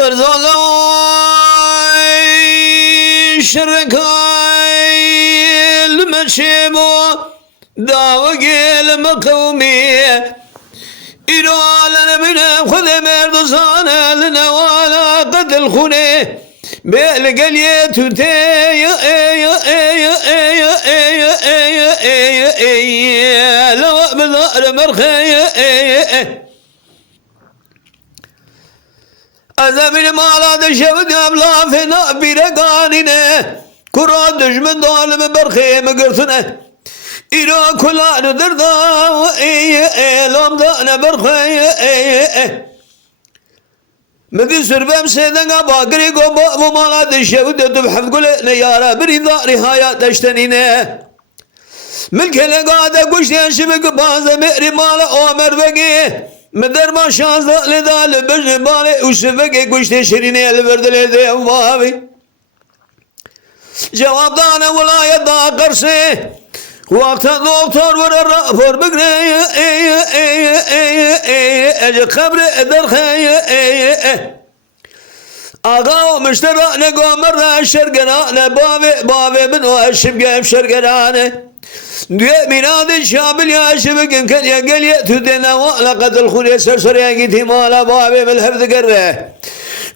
فرزالای شرکای المشیبو داو گل مقومی ایران نبینم خود مردوزانه لنوالا قتل خونه بالقلية تتي لو بذار مرخي أزمن مالا دشود أبلا فينا بيرقانينه كران دشمن ظالم برخي مقرثنه إيران كلان دردا لوم دانا برخي مدي سربم سيدنا باقري قو بو مالا دشود تبحث قول نيارا بريضا رهايا تشتنينه ملك لقاده قشتين شبك بازا مئري مالا اومر بقي مدر ما شانزا لذا لبجن بالي وشبكي قشتين شريني البرد لذي ومابي جواب دانا ولاية دا قرسي وقت الدكتور والرافور بقري اجي خبري درخي آقا مشترى نقوم مرة شرقنا بابي من واشب قيم شرقنا دي ميناد شامل يا شبك كان يقل يأتدنا ولقد الخلي سرسر يقيتي مالا بابي من الحفظ قره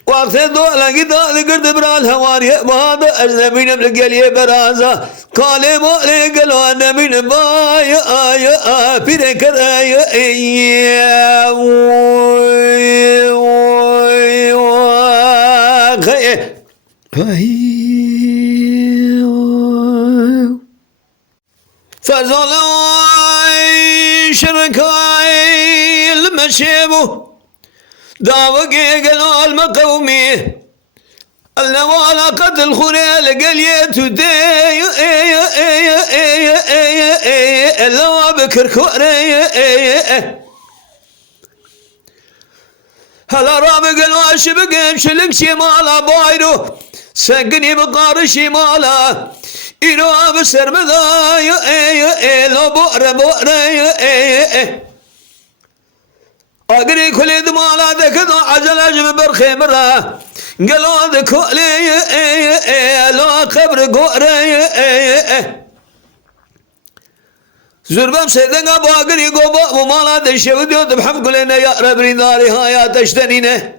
وقت الدولة قد قرد برال هواني بهذا أجنبي نملك يلي برازا قال مالي قالوا أنا من بايا آيا بيرك رايا فرزالاي شركاي المشيبو داوقي قالوا المقومي النوالا قد الخليل قليت ودي لو بكر كوري هلا رابق الواشبق امشلك شمالا بايرو سقني بقار شمالا إنو أبسر مذاي لو بؤر أقري كل دمالا ذكذا عجل أجب برخي مرة قالوا ذكولي لو قبر قوري زربم سيدنا باقري قوبا ومالا دشود يوتب حمق لنا يا رب رضاري هايا تشتنينه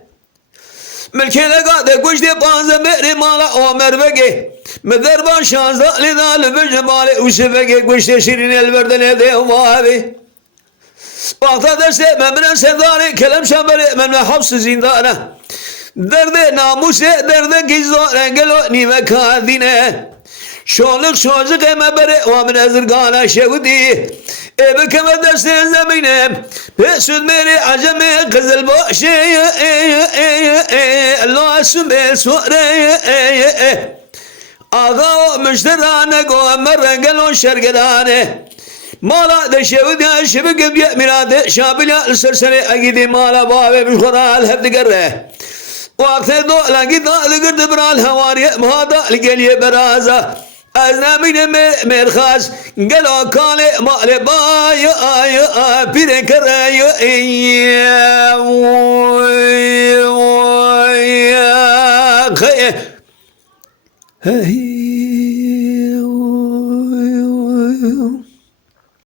ملكي لقاده قوش دي بانزا مئري مالا اومر بقي مذربان شانزا لذا لبجبالي وشبقي قوش دي شيرين البردن دي ومابي وقتا دسته ممنن سرداری کلم شنبری ممنن حبس زندانه درد ناموس درد گیزدار گلو نیمه کاردینه شولک شوزق مبره و من ازرگانه شودی بکم دست زمینه بسود میری عجم قزل باشی الله سمه سوره آقا مشترانه گو مرنگلو شرگدانه مالا دشود يا شبك بيا ميلاد شابلا السرسري اجدي مالا بابي بالخرا الهبد قره وقت دو لقيت لقرد برال هواري مهادا لقلي برازا ازنا من مرخاص قالوا كالي مالي باي اي بيرك راي يا